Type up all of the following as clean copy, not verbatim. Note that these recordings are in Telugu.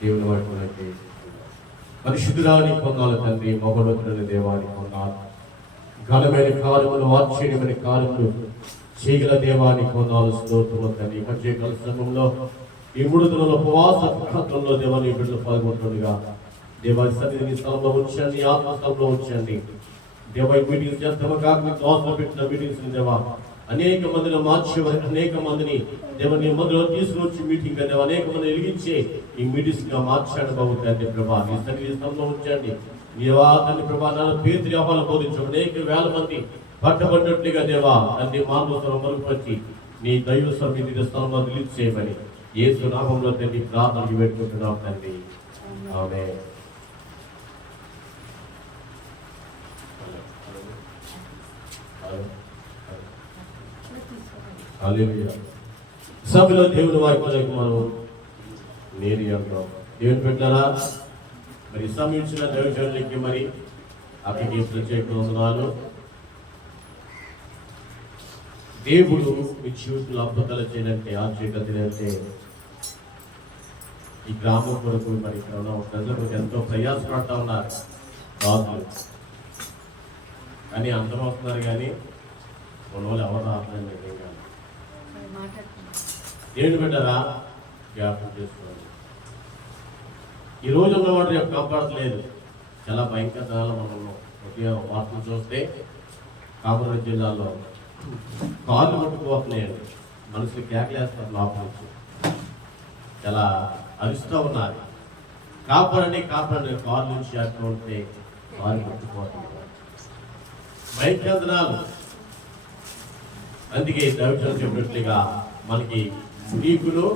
దేవుని వాటి పరిశుద్ధురాని పొందాలి తండ్రి, మగోన్నతుడైన దేవాన్ని పొందాలి. ఘనమైన కార్యములు, ఆశ్చర్యమైన కార్యములు చేయగల దేవాన్ని పొందాలి. స్తోత్రములు తండ్రి. మధ్యకాల సమయంలో ఈ 3 దినాల ఉపవాస ప్రాంతంలో దేవాన్ని బిడ్డలు పాల్గొంటుండగా దేవాన్ని సన్నిధిని స్థలంలో ఉంచండి, ఆత్మస్థలంలో ఉంచండి. దేవ మీటింగ్స్ చేస్తాము కాక దోసలు పెట్టిన మీటింగ్స్ దేవా అనేక మందిని మార్చేవారు, అనేక మందిని దేవని మందిలో తీసుకొచ్చి మీటింగ్ దేవ అనేక మంది వెలిగించే ఈ మీటింగ్స్ గా మార్చాడు బాబు తండ్రి ప్రభా. నీ సన్నిధి స్థలంలో ఉంచండి. దేవా తండ్రి ప్రభా నాన్న పేతురు వ్యాపారం బోధించడం అనేక వేల మంది పట్టబడినట్లుగా దేవా తండ్రి మానవతను మరుగుపరిచి నీ దైవ సన్నిధి స్థలంలో రిలీజ్ చేయమని యేసు నామములో తండ్రి ప్రార్థనకి పెట్టుకుంటున్నాం తండ్రి. ఆమేన్. సభలో దేవుని వాక్యాలకు మనం నేను అంటాం. దేవుని పెట్టారా మరి సమీక్షణ దైవజనులకి మరి అక్కడికి ప్రత్యేక వందనాలు. దేవుడు మీ జీవితంలో అద్భుతాలు చేయడానికి ఆశ్చర్యతే ఈ గ్రామం కొరకు మరి ఇక్కడ ఉన్న ప్రజలు ఎంతో ప్రయాసపడతా ఉన్నారు రాజులు, కానీ అందరూ వస్తున్నారు కానీ మన వాళ్ళు ఎవరు రావట్లేదు. దేవుని బిడ్డరా జ్ఞాపకం చేసుకోండి. ఈ రోజు ఉన్నవాడు రేపు కాపాడలేదు. చాలా భయంకర మనం వార్తలు చూస్తే కామారెడ్డి జిల్లాలో కాళ్ళు కొట్టుకుపోతున్నాయండి. మనుషులు కేకలేస్తారు లోపల నుంచి, చాలా అరుస్తూ ఉన్నారు. కాపాడండి కాపాడండి, కాళ్ళు నుంచి అట్లా ఉంటే కాళ్ళు కొట్టుకుపోతున్నారు. భయంకరాలు. అందుకే దైవజనులు చెప్పినట్లుగా మనకి నీకులు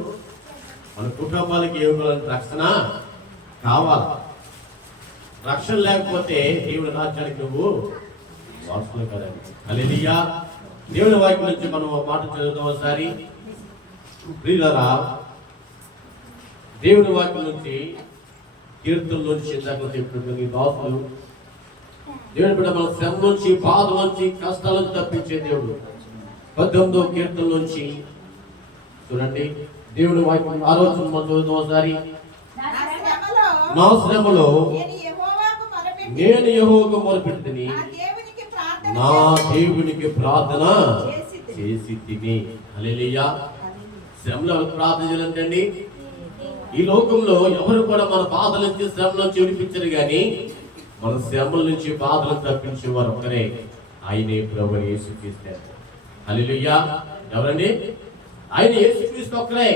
మన కుటుంబాలకి ఏమిటి రక్షణ కావాలి. రక్షణ లేకపోతే దేవుని రాజ్యానికి నువ్వు వారసులు కదండి. హల్లెలూయా. దేవుని వాక్యం నుంచి మనం మాట చదువుతాం ఒకసారి. ప్రియులారా, దేవుని వాక్యం నుంచి కీర్తన నుంచి ఇందాక చెప్పినటువంటి దాసులు దేవుని బిడ్డ మన శ్రమ నుంచి, బాధ నుంచి, కష్టాల నుంచి తప్పించే దేవుడు. 18వ కీర్తన నుంచి చూడండి. దేవుని వాక్యం ఆలోచన మనం చదువుతాం ఒకసారి. నా శ్రమలో నేను యెహోవాకు మొరపెట్టుని నా దేవునికి ప్రార్థన చేసి తిని. హల్లెలూయా. శ్రమలో ప్రార్థన చేయాలంటండి. ఈ లోకంలో ఎవరు కూడా మన బాధల నుంచి, శ్రమ నుంచి విడిపించరు, కానీ మన శ్రమల నుంచి, బాధలను తప్పించేవారు ఒక్కరే, ఆయనే ప్రభువు యేసుక్రీస్తు. హల్లెలూయా. ఎవరండి? ఆయన యేసుక్రీస్తు ఒక్కరే.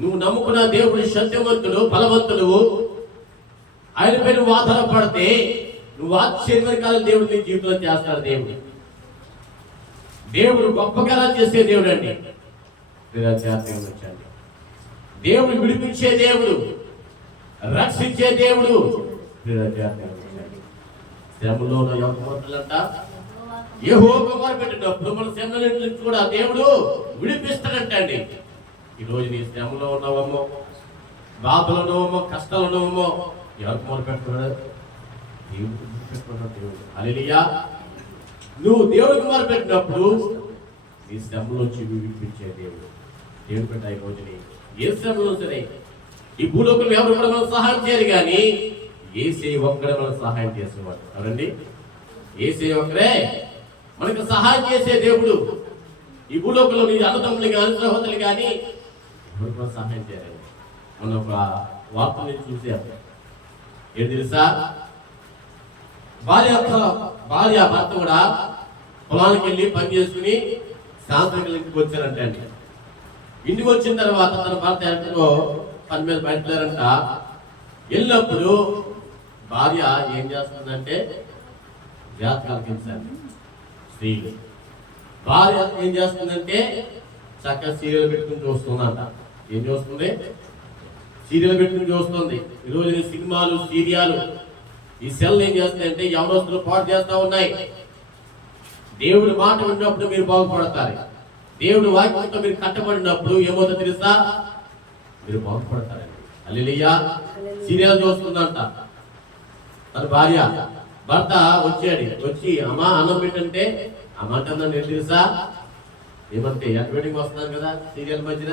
నువ్వు నమ్ముకున్న దేవుడు సత్యవంతుడు, బలవంతుడు. ఆయన పైన నువ్వు ఆధారపడితే నువ్వు ఆశ్చర్యకరమైన దేవుడు నీ జీవితంలో చేస్తాడు. దేవుడు గొప్పగా చేసే దేవుడు అండి. దేవుడు విడిపించే దేవుడు, రక్షించే దేవుడు. శ్రమలో ఎవరంట యెహోవాకు మొరపెట్టినప్పుడు మన శ్రమల నుంచి కూడా దేవుడు విడిపిస్తాడంటండి. ఈరోజు నీ శ్రమలో ఉన్నావేమో, బాధలో ఉన్నావేమో, కష్టాలు ఉన్నావేమో, ఎవరికి మొరపెట్టుకున్నాడు? దేవుడికి మొరపెట్టుకున్నాడు దేవుడు. హల్లెలూయా. నువ్వు దేవుడికి మొరపెట్టినప్పుడు నీ శ్రమలోంచి విడిపించే దేవుడు. దేవుడు పెట్ట ఈ రోజుని ఏ శ్రమలో సరే ఈ భూలోకంలో ఎవరు కూడా మనం సహాయం చేయరు, కానీ యేసయ్య ఒక్కడే మనకు సహాయం చేసేవాడు. ఎవరండి? యేసయ్య ఒక్కడే మనకు సహాయం చేసే దేవుడు. ఈ భూలోకంలో నీ అన్నదమ్ములు కానీ, సహోదరులు కానీ ఎవరు కూడా సహాయం చేయాలి. మనం ఒక వార్తని చూసాం. ఏం తెలుసా? భార్య భర్త కూడా పొలానికి వెళ్ళి పని చేసుకుని సాయంత్రం ఇంటికి వచ్చారంట అండి. ఇంటికి వచ్చిన తర్వాత తన భర్త ఎక్కడో పని మీద బయటలేరంట. వెళ్ళినప్పుడు భార్య ఏం చేస్తుందంటే జాతకాలు కిందండి. స్త్రీలు భార్య ఏం చేస్తుందంటే చక్కగా సీరియల్ పెట్టుకుని చూస్తుందంట. ఏం చూస్తుంది? సీరియల్ పెట్టుకుని చూస్తుంది. ఈరోజు సినిమాలు, సీరియాలు, ఈ సెల్ ఏం చేస్తాయంటే ఎవరొస్తులు పాటు చేస్తా ఉన్నాయి. దేవుడి మాట విన్నప్పుడు మీరు బాగుపడతారు. దేవుడి వాక్యంతో మీరు కట్టబడినప్పుడు ఏమవుతుందో తెలుసా? మీరు బాగుపడతారండి. హల్లెలూయా. సీరియల్ చూస్తుందంట తన భార్య. భర్త వచ్చి అమ్మా అన్నం పెట్టంటే అమ్మ అంటుందండి. ఏం తెలుసా? ఏమంటే ఎడ్వెడ్డింగ్ వస్తున్నారు కదా సీరియల్ మధ్యన,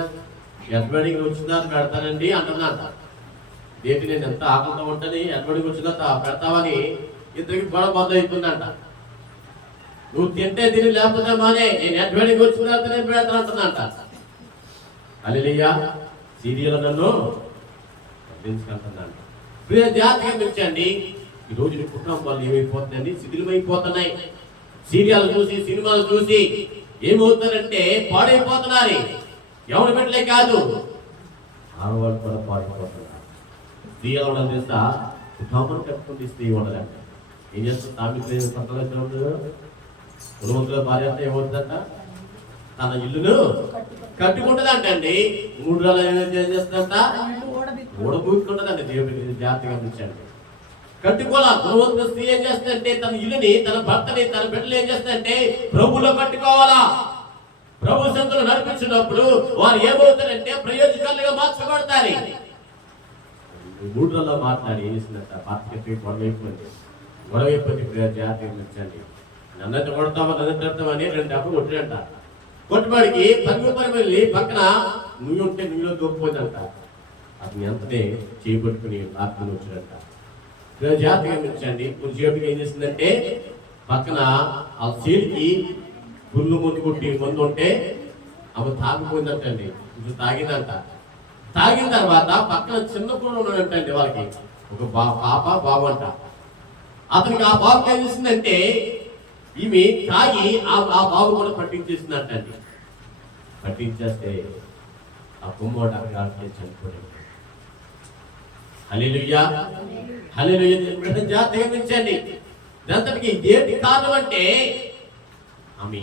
ఎడ్వెడ్డింగ్ వచ్చిందా పెడతానండి అంటున్నాను. ఏంటి నేను ఎంత ఆకలితో ఉంటుంది ఎక్కడికి వచ్చినా పెడతావని ఇద్దరికి గొడవ బంద్ అయిపోయిందంట. నువ్వు తింటే తిని లేకపోతే మానే, నేను ఎక్కడికి వచ్చిన నేను పెడతాను అంటుందంట. హల్లెలూయా. సీరియల్ నన్ను అంటుందంట. ప్రియ జాగ్రత్తగా గమనించండి, ఈ రోజు కుటుంబాలు ఏమైపోతున్నాయండి, శిథిలమైపోతున్నాయి. సీరియల్ చూసి సినిమాలు చూసి ఏమవుతారంటే పాడైపోతున్నారు. ఎవరి బిడ్డలే కాదు, ఆడవాళ్ళు కూడా పాడైపోతున్నారు. స్త్రీ అవడం చేస్తా కుటుంబం కట్టుకుంటే స్త్రీ ఉండదంట. ఏం చేస్తా తామిత్ర పక్కన భార్య అంటే ఏమవుతుందంట, తన ఇల్లును కట్టుకుంటుందంట అండి. 3 రోజులు ఏం చేస్తుందంట, ఓడబూసుకుంటుందండి. దేవుడికి జాగ్రత్తగా గమనించండి. కట్టుకోవాలా. గుణవంతుల స్త్రీ ఏం చేస్తుందంటే తన ఇల్లుని, తన భర్తని, తన బిడ్డలు ఏం చేస్తుందంటే ప్రభులో కట్టుకోవాలా. ప్రభు సంతులు నడిపించినప్పుడు వారు ఏమవుతారంటే ప్రయోజకాలుగా మార్చబడతారు. 3 రోజుల్లో మాట్లాడి ఏం చేసిందంట, భర్తకి గొడవైపోయింది. జాగ్రత్తగా గమనించండి. నన్నట్టు కొడతామా నన్ను తిడతామని 2 డబ్బులు కొట్టినంట. కొట్టుబడికి పరుగుపరి వెళ్ళి పక్కన నువ్వు ఉంటే నువ్వులో దూకపోయిందంట. అతని అంతనే చేయబట్టుకుని ఆత్మని వచ్చినట్ట. జాగ్రత్తగా గమనించండి. కొంచెంసేపుకి ఏం చేసిందంటే పక్కన ఆ సీడికి గుళ్ళు ముందు కొట్టి మందు ఉంటే ఆమె తాగిపోయిందంటండి. కొంచెం తాగిందంట. తాగిన తర్వాత పక్కన చిన్న కూడా ఉన్నాడంటండి. వాళ్ళకి ఒక పాప బాబు అంట. అతనికి ఆ బాబుకి ఏం చేసిందంటే ఈమె తాగి ఆ బాబు కూడా పట్టించేసిందంటండి. పట్టించేస్తే ఆ కుమ్మోట చనిపోయింది. హల్లెలూయా. హల్లెలూయా. జాగ్రత్తగా గమనించండి. దానికి ఏంటి కారణం అంటే ఆమె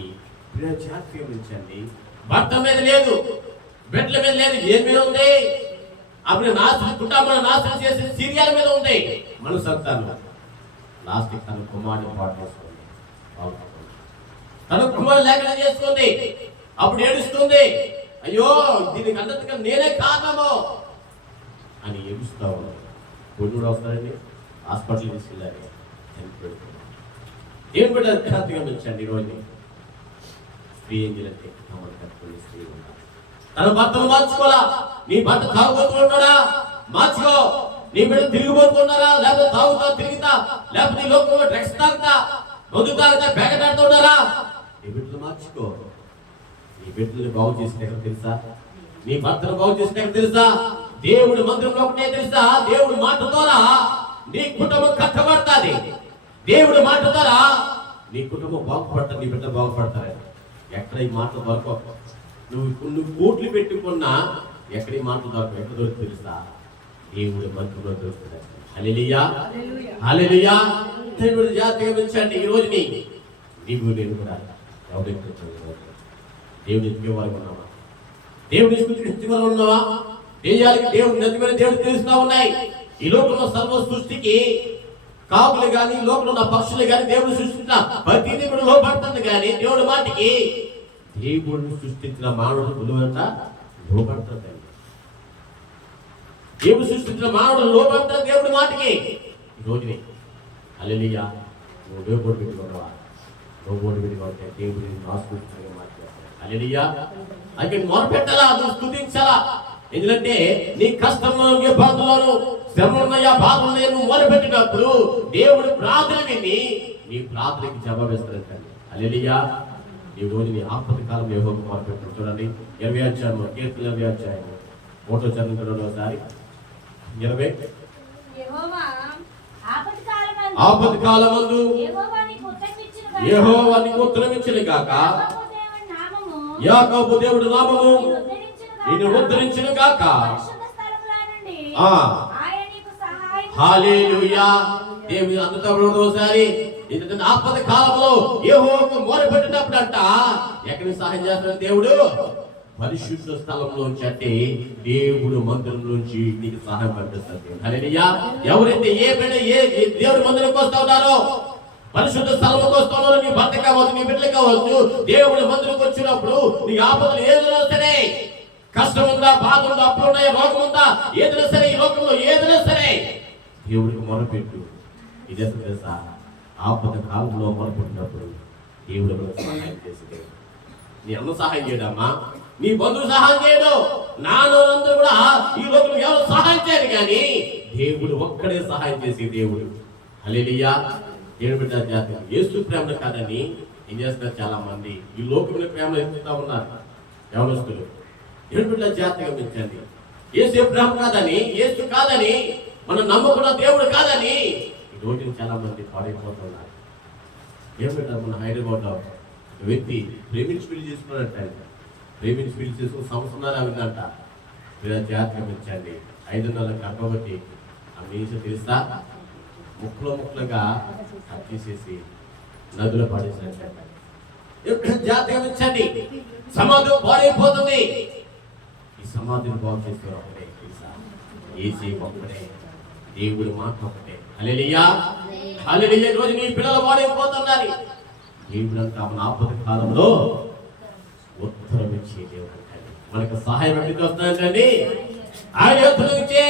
జాగ్రత్తగా గమనించండి. భర్త మీద లేదు, బిడ్డల మీద లేదు, ఏం మీద ఉంది? ఆమె నాశనం, కుటుంబాన్ని నాశనం చేసే సీరియల్ మీద ఉంది. మనసంతాను లాస్ట్ తన కుమారుని పాటు చేసుకుంది. తన కుమారు లేఖన చేసుకుంది. అప్పుడు ఏడుస్తుంది, అయ్యో దీనికి అన్నట్టుగా నేనే కారణము అని ఏడుస్తా ఉన్నారు. కొన్ని కూడా వస్తారండి, హాస్పిటల్ తీసుకెళ్ళాలి. ఏం బిడ్డ జాగ్రత్తగా గమనించండి. ఈరోజు స్త్రీ ఏం చేయాలంటే కట్టుకుని స్త్రీ ఉండాలి. తన భర్తను మార్చుకోవాలా. నీ భర్త తాగుబోతూ ఉన్నాడా, మార్చుకో. నీ బిడ్డ తిరిగిపోతున్నారా, లేకపోతే తాగుతా తిరుగుతా, లేకపోతే ఈ లోకంలో డ్రగ్స్ తాగుతా, మందు తాగుతా, పేకటాడుతున్నారా, నీ బిడ్డలు మార్చుకో. నీ బిడ్డలు బాగు చేసిన తెలుసా, నీ భర్తను బాగు చేసిన తెలుసా, దేవుడి మందిరంలో ఒకటే తెలుసా, దేవుడి మాట ద్వారా నీ కుటుంబం కట్టబడతాది. దేవుడి మాట ద్వారా నీ కుటుంబం బాగుపడతారు, నీ బిడ్డ బాగుపడతారు. ఎక్కడ ఈ మాటలు దొరకవు. నువ్వు కోట్లు పెట్టుకున్నా ఎక్కడ ఈ మాటలు దొరకవు. ఎక్కడ దొరికి తెలుసా, దేవుడి మందిరంలో దొరుకుతుంది. హల్లెలూయా. హల్లెలూయా. దేవుడి జాగ్రత్తగా గమనించండి. ఈ రోజు నీవు నేను కూడా ఎవరికి దేవుని ఎత్తుకే వారికి ఉన్నావా, దేవుని ఎత్తుకే వారు ఉన్నావా, దేశాలకి దేవుడు నదిమైన దేవుడు తెలుస్తా ఉన్నాయి. ఈ లోకంలో సర్వ సృష్టికి కాకులు కానీ లోకంలో ఉన్న పక్షులు కానీ దేవుడు సృష్టించిన ప్రతిదీ కూడా లోపడుతుంది. కానీ దేవుడి మాటికి దేవుడిని సృష్టించిన మానవుడు విలువంతా లోపడుతుంది. దేవుడు సృష్టించిన మానవుడు లోపడతాడు దేవుడి మాటికి. ఈ రోజుని హల్లెలూయా. నువ్వు దేవుడు పెట్టుకున్నావా, నువ్వు పెట్టుకుంటే దేవుడిని ఆస్పృష్టంగా మాట్లాడతాడు. హల్లెలూయా. అయితే మొరపెట్టాలా, నువ్వు స్తుతించాలా. ఎందుకంటే నీ కష్టంలో, ఇబ్బందులను, శ్రమలున్నాయా, బాధలున్నాయా నువ్వు మొదలుపెట్టినప్పుడు దేవుడు ప్రార్థన విని నీ ప్రార్థనకి జవాబిస్తాడంటండి. హల్లెలూయా. ఈ రోజు నీ ఆపద కాలం యెహోవాకు మొరపెట్టు. చూడండి 20 అధ్యాయం, కీర్తన 20 అధ్యాయం 1వ చరణం ఒకసారి 20. ఆపద కాలమందు యెహోవా నీకు ఉత్తరమిచ్చును గాక, యాకోబు దేవుడు నామము నిన్ను ఉద్ధరించును గాక. హల్లెలూయా. దేవుని అందుతో ఒకసారి ఆపద కాలంలో యెహోవాకు మొరపెట్టినప్పుడు అంట ఎక్కడి సహాయం చేస్తాడు దేవుడు? పరిశుద్ధ స్థలంలోంచి, అంటే దేవుడు మందిరం నుంచి నీకు సహాయం పంపిస్తాడు. హల్లెలూయా. ఎవరైతే ఏ దేవుడి మందిరంకి వస్తా ఉన్నారో, పరిశుద్ధ స్థలంలోకి వస్తా ఉన్నారో, నీ భర్త కావచ్చు, నీ బిడ్డలు కావచ్చు, దేవుడి మందిరంకి వచ్చినప్పుడు నీ ఆపదలు ఏదైనా సరే, కష్టం ఉందా, బాధ ఉందా, అప్పులు ఉన్నాయా, రోగం ఉందా, ఏదైనా సరే, ఈ లోకంలో ఏదైనా సరే దేవుడికి మొరపెట్టు. ఇదే తెలుసా, ఆపద కాలంలో మొరపెట్టినప్పుడు దేవుడు సహాయం చేసి నీ అన్న సహాయం చేయడమ్మా, నీ బంధువు సహాయం చేయడు, నాన్నలందరూ కూడా ఈ లోకంలో ఎవరు సహాయం చేయరు, కానీ దేవుడు ఒక్కడే సహాయం చేసి దేవుడు. హల్లెలూయా. దేవుని బిడ్డ జాతీయ యేసు ప్రేమను కాదని ఏం చేస్తున్నారు చాలా మంది ఈ లోకంలో ప్రేమను ఎత్తుతా ఉన్నారు యవనస్తులు. దేవుని బిడ్డ జాతీయ గమనించండి, యేసు ప్రేమ కాదని, యేసు కాదని, మనం నమ్ముకున్న దేవుడు కాదని ఈ రోజున చాలా మంది పాడైపోతున్నారు. దేవుని బిడ్డ మన హైదరాబాద్లో వ్యక్తి ప్రేమించి పెళ్లి చేసుకున్నాడంట. ప్రేమించి పెళ్లి చేసుకుని సంవత్సరాలు అవిందంట. మీరు జాతీయ గమనించండి, 5 నెలల గర్భవతి ఆ మీసం తెలుసా, ముక్కలుగా కట్ చేసేసి నదిలో పడేసినట్టు. జాతీయ గమనించండి, సమాజం పాడైపోతుంది. ఈ సమాధిని బాగు చేసే ఒకటే తెలుసా, ఏసీ ఒక్కడే, దేవుడి మాట ఒకటే. హల్లెలూయా. హల్లెలూయా. రోజు నీ పిల్లలు పాడైపోతున్నారు. దేవుడు అంతా మన ఆపద కాలంలో ఉత్తరం ఇచ్చే దేవుడు అంటాడు. మనకు సహాయం ఎక్కడికి వస్తుందండి, ఆయన యుద్ధం నుంచి,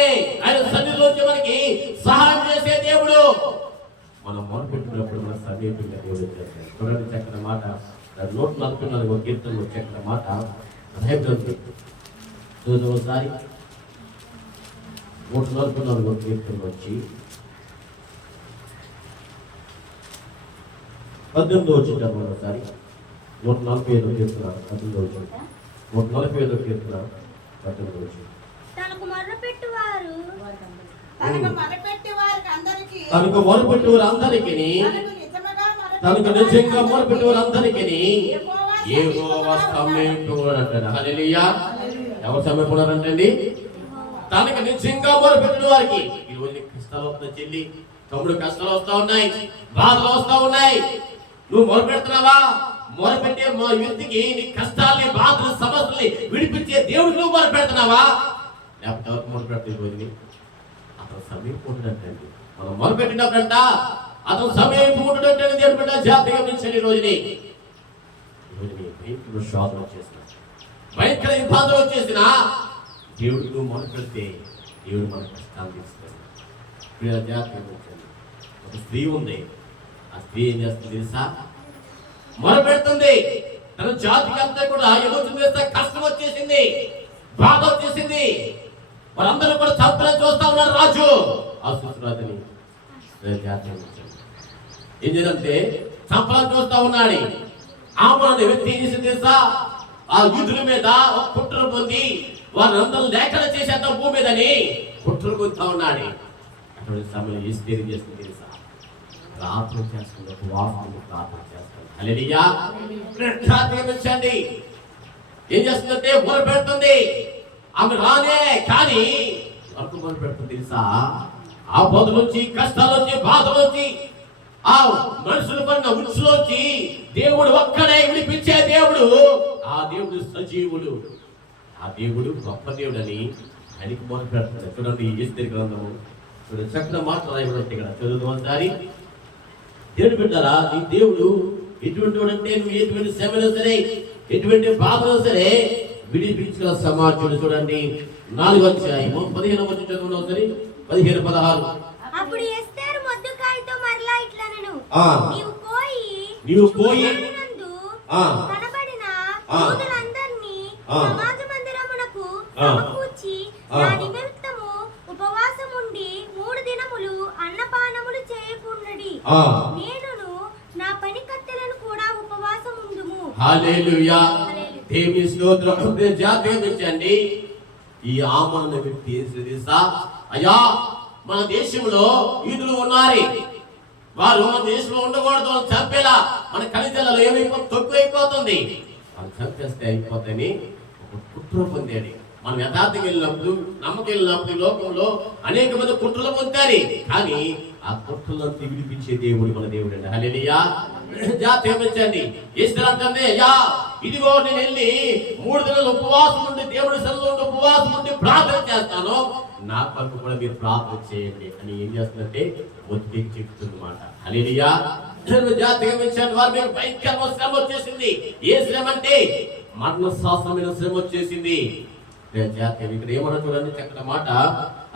ఆయన సన్నిధిలోంచి మనకి సహాయం చేసే దేవుడు. మనం మొదలుపెట్టినప్పుడు మన సమీపంగా దేవుడు చేస్తాడు. చూడండి చక్కని మాట, 144 కీర్తనలో చక్కని మాట. ఒకసారి 144 కీర్తనలు వచ్చి 18 వచ్చింటాము. ఒకసారి 145 కీర్తన 18 వచ్చింది. 145 కీర్తన 18 వచ్చింది. తనకు మొరపెట్టు వారు అందరికీ, తనకు నిజంగా మొరపెట్టు వారందరికీ యెహోవా సమీపంలో అంటాడు. హల్లెలూయా. ఎవరు సమీపండి? తనకు నిజంగా మొరపెట్టిన వారికి. ఈ రోజు కష్టాలు వస్తున్న చెల్లి, తమ్ముడు కష్టాలు వస్తా ఉన్నాయి, బాధలు వస్తా ఉన్నాయి. నువ్వు మొరపెడుతున్నావా? మొరపెట్టే వ్యక్తికి నీ కష్టాలని, బాధలు, సమస్యల్ని విడిపించే దేవుడికి నువ్వు మొరపెడుతున్నావా? లేకపోతే ఎవరికి మొరపెడుతుంది? రోజుని అతను సమీపం ఉంటుందంటండి. మనం మొరపెట్టినప్పుడంట అతను సమీపం ఉంటుందంటే దేవుడి బిడ్డ జాగ్రత్తగా గమనించండి. రోజుని భయంకర శోధన వచ్చేసిన, భయంకర ఇబ్బందులు వచ్చేసిన దేవుడికి నువ్వు మొరపెడితే దేవుడు మన కష్టాలు తీస్తాడు. జాగ్రత్తగా గమనించండి. ఒక స్త్రీ ఉంది, ఆ స్త్రీ ఏం చేస్తుంది తెలుసా? మొరపెడుతుంది. తన జాతికి అంతా కూడా ఏమవుతుంది? కష్టం వచ్చేసింది, బాధ వచ్చేసింది. వారందరూ కూడా చంపాలని చూస్తా ఉన్నారు రాజు. రాజుని ఏం చేద్దంటే చంపాలని చూస్తా ఉన్నాడు. ఆమె వ్యక్తి ఏం చేసింది తెలుసా? ఆ యూదుల మీద ఒక కుట్ర పొంది వారందరూ లేఖన చేసేద్దాం భూమి మీదని కుట్ర పొందుతా ఉన్నాడు. అటువంటి సమయంలో ఏం తెలియజేస్తుంది తెలుసా? ప్రార్థన చేస్తుంది, ఉపవాసం ప్రార్థన చేస్తుంది. హల్లెలూయా. ఏం చేస్తుందంటే మొరపెడుతుంది. ఆమె రానే కానీ వరకు మొరపెడుతుంది తెలుసా? ఆ బాధ నుంచి, కష్టాల నుంచి, బాధల నుంచి, ఆ మనుషులు పడిన ఉచ్చులోంచి దేవుడు ఒక్కడే విడిపించే దేవుడు. ఆ దేవుడు సజీవుడు, ఆ దేవుడు గొప్ప దేవుడు అని ఆయనకి మొరపెడుతుంది. చూడండి ఎస్తేరు గ్రంథము చూడండి చక్కగా మాట రాయబడి ఇక్కడ చదువుతాం ఒకసారి. దేవుడు బిడ్డరా, నీ దేవుడు ఎటువంటి వాడు అంటే నువ్వు ఎటువంటి శ్రమలో సరే, ఎటువంటి బాధలో సరే విడిపించిన సమాజుడు. చూడండి 4వ అధ్యాయము 15వ వచనం చదువుదాం ఒకసారి. 15, 16. అప్పుడు ఎస్తేరు మొర్దెకైతో మరలా ఇట్లనెను, నీవు పోయి కనబడిన యూదులందరినీ సమాజ మందిరమునకు సమకూర్చి నా నిమిత్తము ఉపవాసం ఉండి 3 దినములు అన్నపానములు చేయకుండుడి. నేనును నా పని కత్తెలను కూడా ఉపవాసం ఉందుము. హల్లెలూయా. దేవుని స్తోత్రం. జాగ్రత్త. ఈ ఆమోన వ్యక్తి తెలుసా? అయ్యా, మన దేశంలో యూదులు ఉన్నారు, వారు మన దేశంలో ఉండకూడదు, మనం చంపేలా మన ఖనిజాలలో ఏమైపోతుంది, తక్కువైపోతుంది, వాళ్ళు చంపేస్తే అయిపోతాయని ఒక కుట్ర పొందాడు. మనం యథార్థంగా వెళ్ళినప్పుడు, నమ్మకం వెళ్ళినప్పుడు ఈ లోకంలో అనేక మంది కుట్రలు పొందారు, కానీ ఆ కుట్రలను విడిపించే దేవుడు మన దేవుడు అండి. హల్లెలూయా. జాగ్రత్త. ఇస్తారంటే అయ్యా ఇదిగో నేను వెళ్ళి 3 దినాలు ఉపవాసం ఉండి దేవుడి సన్నిధిలో ఉపవాసం ఉండి ప్రార్థన చేస్తాను, నా కొరకు కూడా మీరు ప్రార్థన చేయండి అని ఏం చేస్తుందంటే ఒత్తిడి చెప్తుందన్నమాట. హల్లెలూయా. జాగ్రత్తగా వారి మీద భయంకరమైన శ్రమ వచ్చేసింది. ఏ శ్రమ అంటే మరణ శాస్త్రమైన శ్రమ వచ్చేసింది. ఇక్కడ ఏమన్నా చూడండి చక్కటి మాట.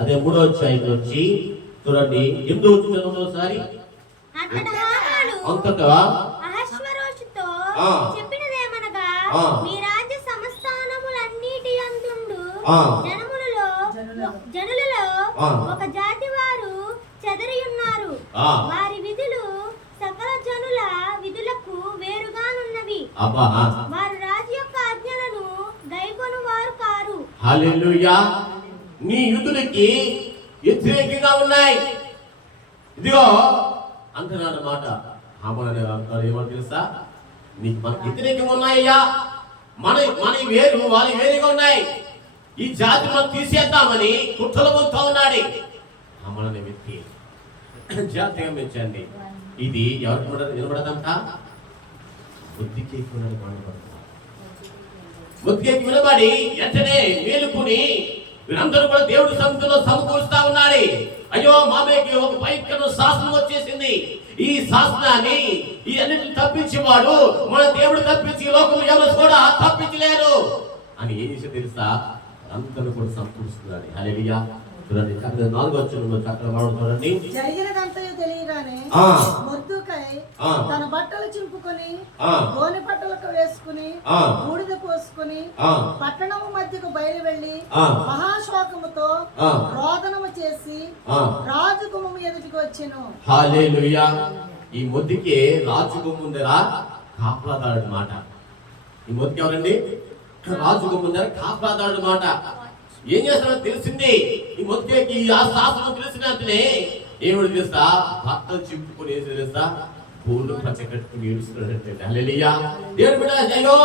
అదే 3వ అధ్యాయం నుంచి చూడండి 8వ వచనం ఒకసారి. అంతటా అహష్వేరోషుతో చెప్పినదేమనగా, మీ రాజ్య సంస్థానము ఆ. జనులలో ఆ. ఒక జాతి వారు చెదరి ఉన్నారు. ఆ. వారి విధులు సకల జనుల విధులకు వేరుగానున్నవి. అబ్బా. వారు రాజు యొక్క ఆజ్ఞలను గైకొను వారు కారు. హల్లెలూయా. నీ విధులకి వ్యతిరేకంగా ఉన్నాయి. ఇదిగో అంటున్నాడు మాట. అమ్మనే అంటాడు, ఏమో తెలుసా, నీకు మనకు వ్యతిరేకంగా ఉన్నాయ్యా, మన వేరు వాళ్ళ వేరుగా ఉన్నాయి. ఈ జాతి మనం తీసేద్దామని కుట్రలు పోతా ఉన్నాడు. అమ్మనే వ్యక్తి జాతి గమనించండి. ఇది ఎవరికి నిలబడదంట? బుద్ధికి బుద్ధికి వినబడి వెంటనే మేలుకుని వీరందరూ కూడా దేవుడి సముద్రంలో సమకూరుస్తా ఉన్నాడు. అయ్యో మామయ్యకి ఒక భయంకర శాసనం వచ్చేసింది. ఈ శాసనాన్ని ఈ అన్నిటిని తప్పించేవాడు మన దేవుడు తప్పించి లోకం ఎవరు కూడా తప్పించలేరు అని ఏం చేసి తెలుసా, అందరూ కూడా సమకూరుస్తున్నాడు. హల్లెలూయా. చూడండి, అక్కడ 4వ వచనంలో చక్కగా చూడండి. జరిగినదంతయు తెలియగానే మొర్దెకై తన బట్టలు చింపుకొని గోనె బట్టలకు వేసుకుని బూడిద పోసుకుని పట్టణము మధ్యకు బయలు వెళ్లి మహాశోకముతో రోదనము చేసి రాజు గుమ్మము ఎదుటికి వచ్చెను. హల్లెలూయా. ఈ మొద్దుకి రాజు గుమ్మం ముందర కాపలాదాడు మాట. ఈ మొద్దుకి ఎవరండి? రాజు గుమ్మం ముందర కాపలాదాడు మాట. ఏం చేస్తాడో తెలిసింది. ఈ మొద్దుకి ఆ శాసనం తెలిసినట్లే ఏమిటి తెలుసా, భర్తలు చింపుకొని ఏం తెలుసా, పూలు పచ్చకట్టుకుని ఏడుస్తున్నాడంటే. హల్లెలూయా. దేవుడు బిడ్డ, అయ్యో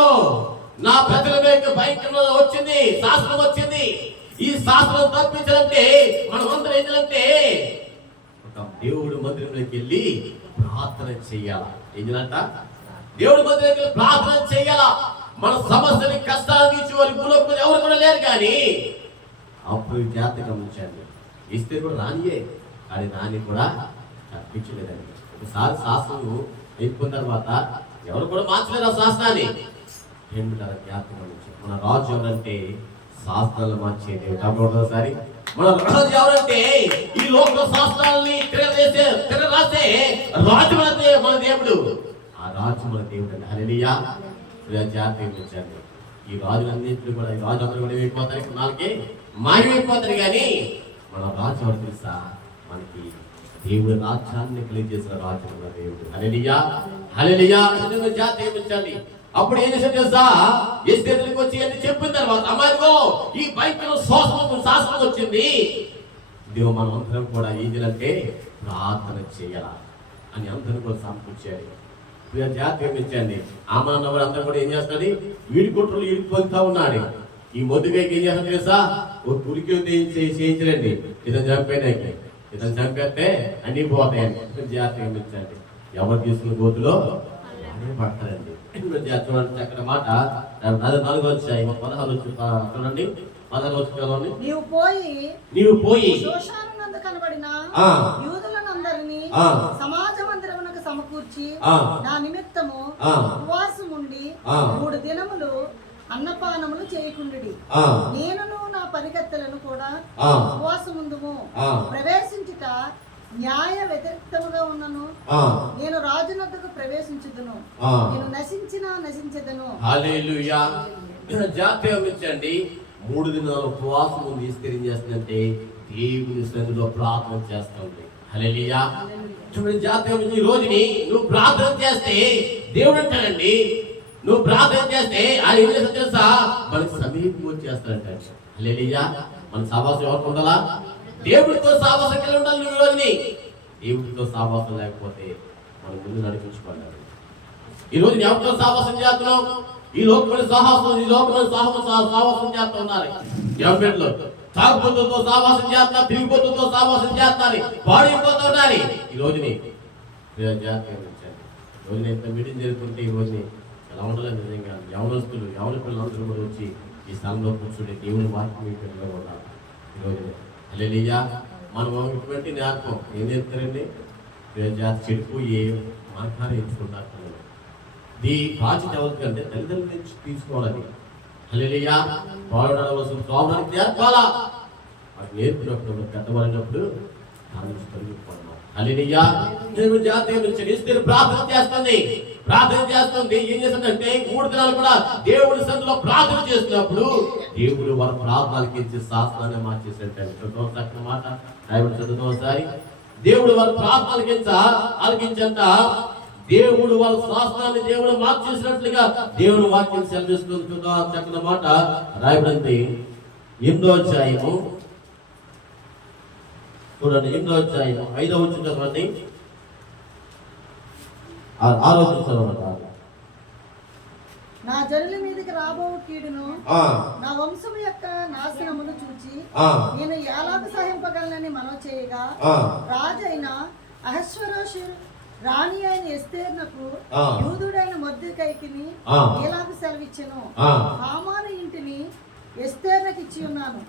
నా ప్రజల మీద భయంకరంగా వచ్చింది, శాసనం వచ్చింది. ఈ శాసనం తప్పించాలంటే మనం అందరం ఏం చేయాలంటే ఒక దేవుడు మందిరంలోకి వెళ్ళి ప్రార్థన చెయ్యాలా. ఏం చేయాలంట? దేవుడి మందిరంలోకి వెళ్ళి ప్రార్థన చెయ్యాలా. మన సమస్యని కష్టాలు తీర్చి వాళ్ళు భూలోకంలో ఎవరు కూడా లేరు. కానీ అప్పుడు జాగ్రత్త గమనించండి, ఇస్తే కూడా రానియే, కానీ దాన్ని కూడా తప్పించలేదండి. ఒకసారి శాసనం అయిపోయిన తర్వాత ఎవరు కూడా మార్చలేరు ఆ శాసనాన్ని. జాగ్రత్త గమనించండి. మన రాజు ఎవరంటే శాస్త్రాలు మార్చే దేవుడు. ఒకసారి మన రాజు ఎవరంటే ఈ లోక శాస్త్రాలని తిరగరాసే రాజు మన దేవుడు. ఆ రాజు మన దేవుడు అండి. హల్లెలూయా. జాగ్రత్త గమనించండి. ఈ రాజులన్నింటినీ కూడా ఈ రాజు అందరూ కూడా ఏమైపోతారు, నాలుగే మాయమైపోతారు. కానీ మన రాజు ఎవరు తెలుసా, మనకి దేవుడు రాజ్యాన్ని కలిగేసిన రాజు మన దేవుడు. హల్లెలూయా. హల్లెలూయా. జాగ్రత్త గమనించండి. అప్పుడు ఏం చేశాడు తెలుసా, ఎస్తేరులకు వచ్చి అని చెప్పిన తర్వాత అమ్మాయిగో ఈ భయంకర శాసనం వచ్చింది. దేవుడు మనం అందరం కూడా ఏం చేయాలంటే ప్రార్థన చేయాలా అని అందరూ కూడా సమకూర్చాడు. జాగ్రత్త గమనించండి. ఆమానవుడు అందరూ కూడా ఏం చేస్తాడు, వీడి కుట్రలు వీడికి పొందుతా ఉన్నాడు. ఈ మొద్దుకైకి ఏం చేస్తాడు తెలుసా, ఒక పులికి చేయించరండి, ఇతను చంపేనాకి, ఇతను చంపేస్తే అన్ని పోతాయండి. జాగ్రత్త గమనించండి. ఎవరు తీసుకున్న గోతులో పడతారండి. చూడండి అక్కడ మాట 4వ అధ్యాయం 16 చూడండి. 16 చూడండి. నీవు పోయి శోషానునందు కనబడిన యూదులనందరినీ సమాజ మందిరమునకు సమకూర్చి నా నిమిత్తము ఉపవాసం ఉండి 3 దినములు అన్నపానములు చేయకుండుడి. నేనును నా పరిగెత్తలను కూడా ఉపవాసముందుము. ప్రవేశించుట న్యాయ వ్యతిరేక్తముగా ఉన్నను. నేను రాజునొద్దకు ప్రవేశించుదును. నేను నశించెదను. హల్లెలూయా. జాగ్రత్త గమనించండి. 3 దినాలు ఉపవాసం ఉంది. ఏం చేస్తుందంటే దేవుని సన్నిధిలో ప్రార్థన చేస్తుంది. హల్లెలూయా. చూడండి, జాగ్రత్త గమనించి. ఈ రోజుని నువ్వు ప్రార్థన చేస్తే దేవుడు అంటాడండి, నువ్వు ప్రార్థన చేస్తే ఆయన ఏం చేస్తా తెలుసా, మనకి సమీపం వచ్చేస్తాడంట. హల్లెలూయా. మన సహవాసం ఎవరికి ఉండాలా? దేవుడితో సహవాసం కలిగి ఉండాలి. నువ్వు రోజుని దేవుడితో సహవాసం లేకపోతే మనం ముందు నడిపించుకోవాలి. ఈ రోజు ఎవరితో సహవాసం చేస్తున్నావు? ఈ లోకంలో సహవాసం చేస్తూ ఉన్నారు. ఎవరిలో తాగుబోతులతో సహవాసం చేస్తున్నారు, తిరిగిపోతులతో సహవాసం చేస్తున్నారు, పాడైపోతూ ఉన్నారు. ఈ రోజుని రోజున ఎంత మీటింగ్ జరుగుతుంటే ఈ రోజుని ఎలా ఉండాలి నిజంగా. యవనస్తులు యవన పిల్లలందరూ కూడా వచ్చి ఈ స్థలంలో కూర్చుంటే దేవుని వాక్యం పిల్లలు ఉండాలి. ఈ రోజునే హల్లెలూయా. మనం ఇటువంటి నేర్పం ఏం చేస్తారండి, జాతి చెడిపోయి మార్గాలు ఎంచుకుంటారు. ఈ బాధ్యత ఎవరికంటే తల్లిదండ్రుల నుంచి తీసుకోవాలని. హల్లెలూయా. వాళ్ళు నడవలసిన స్వాభానికి నేర్పాలా. అది నేర్పినప్పుడు పెద్దవాళ్ళినప్పుడు దాని నుంచి తొలగిపోవడం. హల్లెలూయా. దేవుని జాతీయం నుంచి ఎస్తేరు ప్రార్థన చేస్తుంది. ఏం చేస్తుందంటే 3 దినాలు కూడా దేవుడి సన్నిధిలో ప్రార్థన చేస్తున్నప్పుడు దేవుడు వారి ప్రార్థనలకి ఇచ్చి శాస్త్రాన్ని మార్చేసేట మాట చదువుతాం ఒకసారి. దేవుడు వారి ప్రార్థనలకి ఆలకించంట. దేవుడు వాళ్ళ శాస్త్రాన్ని దేవుడు మార్చేసినట్లుగా దేవుడు వాక్యం సెలవిస్తుంది. చక్కని మాట రాయబడింది. 8వ అధ్యాయము చూడండి. 8వ అధ్యాయము 5వ వచనం చదవండి. 6వ వచనం చదవండి. నా జనుల మీదకి రాబో కీడును నా వంశము యొక్క నాశనమును చూచి నేను ఎలాగ సహింపగలనని మనవి చేయగా రాజైన అహశ్వరోషు రాణి అయిన ఎస్తేర్నకు యూదుడైన మొర్దెకైకిని ఎలాగ సెలవిచ్చెను. హామాను ఇంటిని ఎస్తేర్నకు ఇచ్చి ఉన్నాను.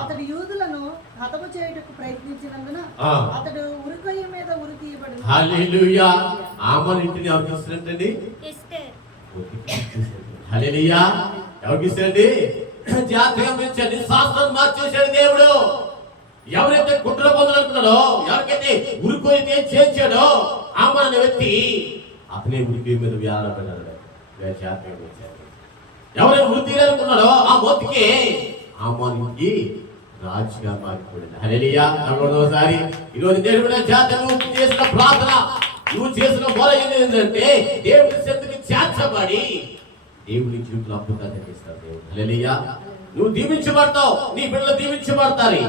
అతడు యూదులను హతము చేయుటకు ప్రయత్నించినందున అతడు ఉరికొయ్య మీద ఉరి తీయబడింది. హల్లెలూయా. హామాను ఇంటిని ఎవరికి ఇస్తారంటండి? ఎస్తేర్. హల్లెలూయా. ఎవరికి ఇస్తారండి? జాతకం నుంచి శాస్త్రం మార్చేశాడు దేవుడు. ఎవరైతే కుట్ర పొందాలనుకున్నాడో, ఎవరికైతే ఉరికొయ్యతే చేర్చాడో హామాను అనే వ్యక్తి అతనే ఉరికి మీద వ్యాడబడ్డాడు. జాతకం వచ్చాడు. ఎవరైనా ఉరి తీయాలనుకున్నాడో ఆ మొత్తికి హామానుకి రాజుగా మారిపోయింది. హల్లెలూయా. ఒకసారి ఈరోజు దేవుడు జాతకం చేసిన ప్రార్థన, నువ్వు చేసిన మొర ఏంటంటే దేవుడి శక్తికి చేర్చబడి దేవుడి జీవితంలో అద్భుతాన్ని చేస్తాడు దేవుడు. హల్లెలూయా. నువ్వు దీవించబడతావు, నీ బిడ్డలు దీవించబడతారు.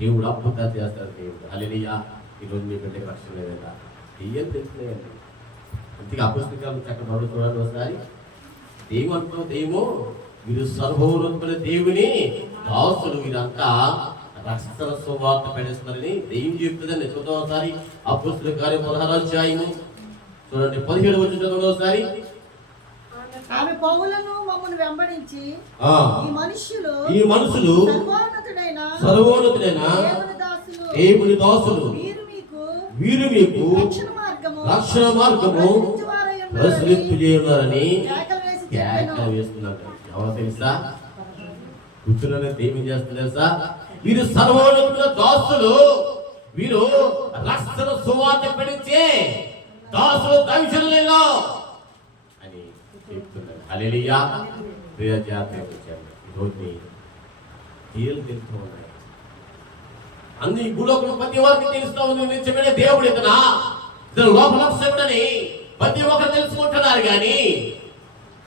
దేవుడు అద్భుతాలు చేస్తాడు దేవుడు. హల్లెలూయా. ఈరోజు నీ బిడ్డకి రక్షణ లేదా ఏం తెలుసులేండి. అందుకే అపుస్తకాలు చక్కగా చూడండి ఒకసారి. దేవుడు దేవో వీరు సర్వోన్నతుల దేవుని దాసులు, వీరంతా రక్షణ సువార్త పెడుతున్నారని దెయ్యం చెప్తుందని చూద్దాం ఒకసారి. అపొస్తలుల కార్యం 16వ అధ్యాయము చూడండి 17వ వచనం చదవండి ఒకసారి. ఆమె పౌలను మమ్మల్ని వెంబడించి ఈ మనుషులు సర్వోన్నతుడైన దేవుని దాసులు, వీరు మీకు రక్షణ మార్గము ప్రచురిస్తున్నారని కేకలు వేస్తున్నారు. ఎవరో తెలుసా? కూర్చున్న ఏమి చేస్తున్నారు తెలుసా? వీరు సర్వోన్నతుల దాసులు, వీరు రక్షణ సువార్త పెడించే దాసులు దైవజనులలో అని చెప్తున్నారు. హల్లెలూయా. ప్రియ జాతీయులు ఈరోజు ఏలు తెలుస్తూ ఉన్నాయి. అన్ని భూలోకంలో ప్రతి ఒక్కరికి తెలుస్తూ ఉంది. నిజమైన దేవుడు ఇతనా, ఇతను లోపలక్షకుడని ప్రతి ఒక్కరు తెలుసుకుంటున్నారు. కానీ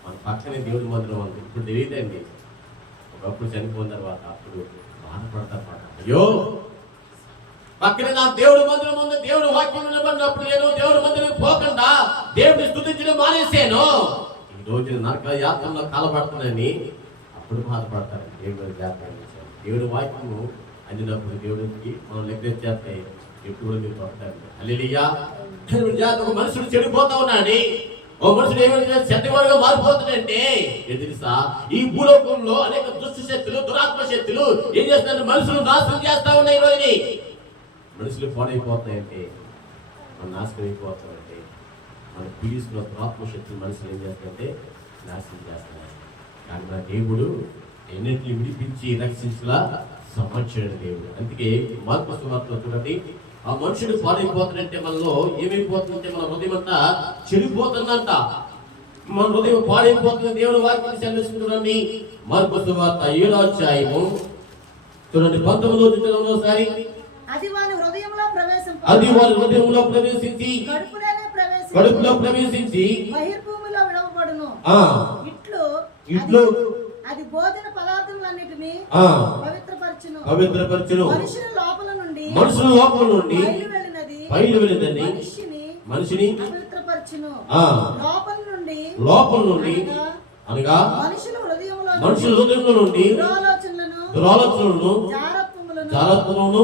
మన పక్కనే దేవుడి మందిరం అంత ఇప్పుడు తెలియదండి. ఒకప్పుడు చనిపోయిన తర్వాత అప్పుడు బాధపడతారు. అయ్యో పక్కనే నా దేవుడి మందిరం ఉంది, దేవుడు వాక్యం వినబడినప్పుడు నేను దేవుడి మందిరం పోకుండా దేవుడిని స్తుతించడం మానేశాను, ఈ రోజు నరక యాత్రలో కాలపడుతున్నాయని అప్పుడు బాధపడతారు. దేవుడి జాతకం దేవుడి వాక్యము అందినప్పుడు దేవుడికి మనం నెగ్లెక్ట్ చేస్తే ఎప్పుడు మీరు పడతారు. హల్లెలూయా. జాతకం మనుషుడు చెడిపోతా ఉన్నాడు. ఓ మనుషుడు ఏమైనా చెడ్డవాడుగా మారిపోతున్నాడంటే తెలుసా? ఈ భూలోకంలో అనేక దుష్ట శక్తులు, దురాత్మ శక్తులు ఏం చేస్తున్నారు? మనుషులు నాశనం చేస్తా ఉన్నాయి. రోజుని మనుషులు పాడైపోతాయంటే మనం నాశనం అయిపోతామంటే మన పీడిస్తున్న దురాత్మ శక్తులు మనుషులు ఏం చేస్తారంటే నాశనం చేస్తున్నారు. కానీ మన దేవుడు ఎన్నింటిని విడిపించి రక్షించలా సమర్చడు దేవుడు. అందుకే మార్కు సువార్తలో చూడండి, ఆ మనుషుడు పాడైపోతాడంటే మనలో ఏమైపోతుందంటే మన హృదయం అంతా చెడిపోతుందంట. మన హృదయం పాడైపోతుంది. దేవుడు వాక్యం సెలవిస్తుంది. మార్కు సువార్త 7వ అధ్యాయము చూడండి 19వ వచనం ఒకసారి. అది వారి హృదయంలో ప్రవేశించి కడుపులో ప్రవేశించి బహిర్భూమిలో విడవబడును. ఇట్లు అది భోజన పదార్థములన్నిటిని పవిత్రపరచును. మనుషుల లోపల నుండి బయలు వెళ్ళినది మనిషిని పవిత్రపరచును. లోపల నుండి అనగా మనుషుల హృదయంలో నుండి దురాలోచనలను, జారత్వములను,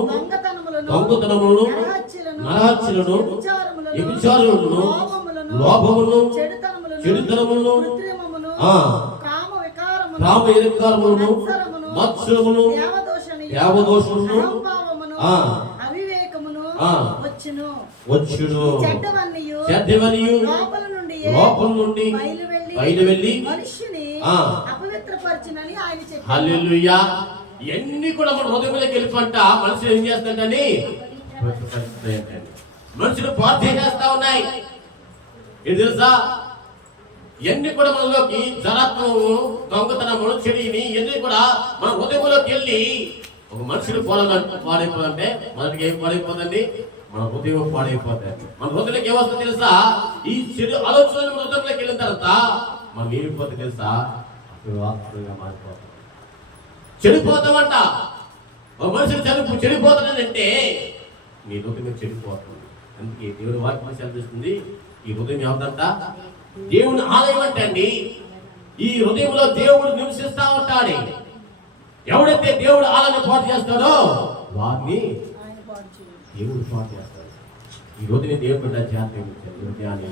దొంగతనములను, నరహత్యలను, వ్యభిచారములను, లోభములను, చెడుతనములను, కామ వికారములను, మత్సరమును, దేవదోషమును, అవివేకమును వచ్చును. చెడ్డవనియు లోపల నుండి బయలు వెళ్ళి మనిషిని అపవిత్రపరచునని ఆయన చెప్పారు. హల్లెలూయా. ఇవన్నీ కూడా మన హృదయంలోకి వెళ్ళిపోంట మనుషులు ఏం చేస్తాడని మనుషులు పాడు చేసేస్తా ఉన్నాయి. ఇది తెలుసా, ఎన్ని కూడా మనలోకి జలత్వము, దొంగతనము, చెడిని ఎన్ని కూడా మన హృదయంలోకి వెళ్ళి ఒక మనుషులు పాడైపోదంటే మనకి ఏం పాడైపోతుంది? మన హృదయం పాడైపోతుంది. మన హృదయంలోకి ఏమొస్తుంది తెలుసా? ఈ చెడు ఆలోచనలు మన హృదయంలోకి వెళ్ళిన తర్వాత మనం ఏమిపోతుంది తెలుసా? మారిపోతాం, చెడిపోతామంట. ఒక మనుషులు చెడిపోతానంటే నీ హృదయం చెడిపోతుంది. అందుకే దేవుడి వాక్యం సెలవిస్తుంది, ఈ హృదయం ఏమంట? దేవుని ఆలయం అంటే అండి. ఈ హృదయంలో దేవుడు నివసిస్తా ఉంటాడు. ఎవడైతే దేవుడు ఆలయాన్ని పాటు చేస్తాడో వారిని దేవుడు పాటు చేస్తాడు. ఈ రోజుని దేవుడు జాతీయం ఇచ్చాడు, హృదయాన్ని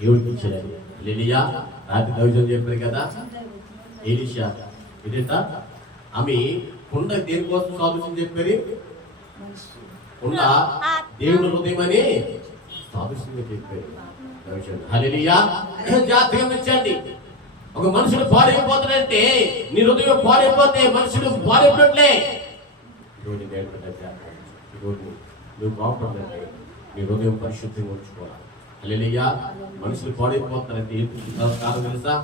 దేవుడికి ఇచ్చాడు. ఎలీయా రాత్రి దైవజనం చెప్పారు కదా, ఎలీషా ఇదేట ఆమె కుండ దేనికోసం సాధుని చెప్పారు? కుండ దేవుడు హృదయం అని సాధుని చెప్పారు. హల్లెలూయా. జాతీయం ఇచ్చండి. ఒక మనుషుడు పాడైపోతాడంటే నీ హృదయం పాడైపోతే మనుషుడు పాడైపోట్లే. ఈరోజు నువ్వు బాగుపడాలంటే నీ హృదయం పరిశుద్ధంగా ఉంచుకోవాలి. హల్లెలూయా. మనుషులు పాడైపోతారంటే కారణం తెలుసా?